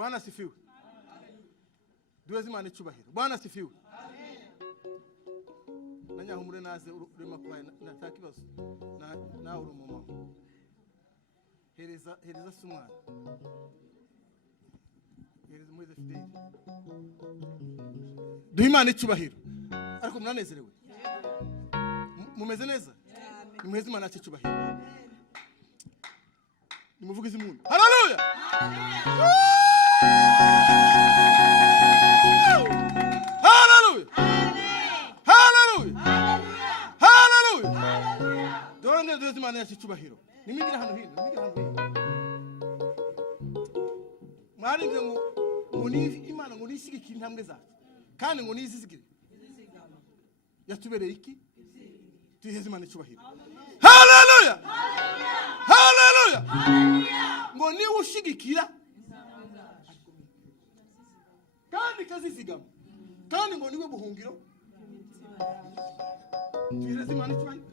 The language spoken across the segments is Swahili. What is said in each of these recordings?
Bwana asifiwe. Duweze Imana icyubahiro. Bwana asifiwe. Nanyahumure naze urema kwaye nataka kibazo. Na uri mama. Hereza sumwana. Hereza muze Fideli. Duhe Imana icyubahiro. Ariko munanezerewe. Mumeze neza? Nimuheze Imana icyubahiro. Nimuvugize impundu. Haleluya! Haleluya! Haleluya! Haleluya! Dore duhe Imana icyubahiro. Nimwigira hano hino, mwarinze ngo ni Imana ngo nishigikira intambwe zacu. Kandi ngo nizizigire. Yatubereye iki? Duhe Imana icyubahiro. Haleluya! Haleluya! Ngo ni ushigikira kandi kazizigama. Kandi ngo niwe buhungiro. Duhe Imana icyubahiro.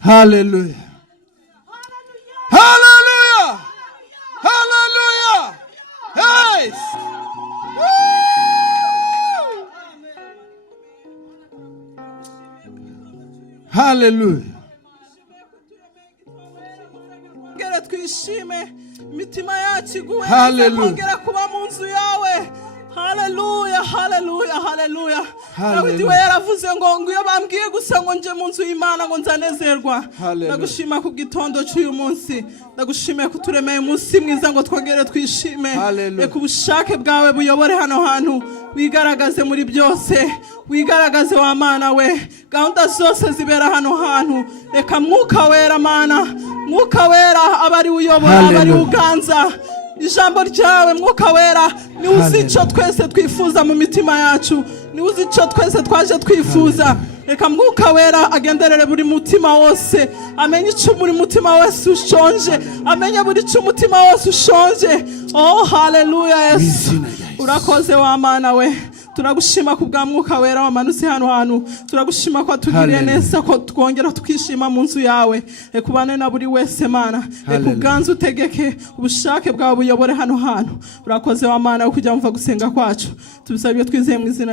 Hallelujah. Hallelujah. Hallelujah. Hey. Hallelujah. Ngera twishime mitima yacu iguwe Hallelujah. kuba mu nzu yawe. Hallelujah, hallelujah, hallelujah. Hallelujah. Dawidi we yaravuze ngo iyo bambwiye gusa ngo nje mu nzu y'Imana ngo nzanezerwa. Ndagushima ku gitondo cy'uyu munsi. Ndagushimiye kuturemeye umunsi mwiza ngo twongere twishime. Reka ubushake bwawe buyobore hano hantu. Wigaragaze muri byose. Wigaragaze wa Mana we. Gahunda zose zibera hano hantu. Reka mwuka wera Mana. Mwuka wera abari uyobora, abari uganza. Ijambo ryawe mwuka wera ni uzi icyo twese twifuza mu mitima yacu, ni uzi icyo twese twaje twifuza. Reka mwuka wera agenderere buri mutima wose, amenye icyo buri mutima wose ushonje, amenye buri icyo umutima wose ushonje. Oh haleluya Yesu, urakoze wa Mana we. Turagushima ku bwa mwuka wera wamanutse hano hantu. Turagushima ko tugiriye neza ko twongera tukishima mu nzu yawe. Rekubane na buri wese Mana. Rekuganza utegeke ubushake bwawe buyobore hano hantu. Urakoze wa Mana wo kujya mva gusenga kwacu. Tubisabye twizeye mu izina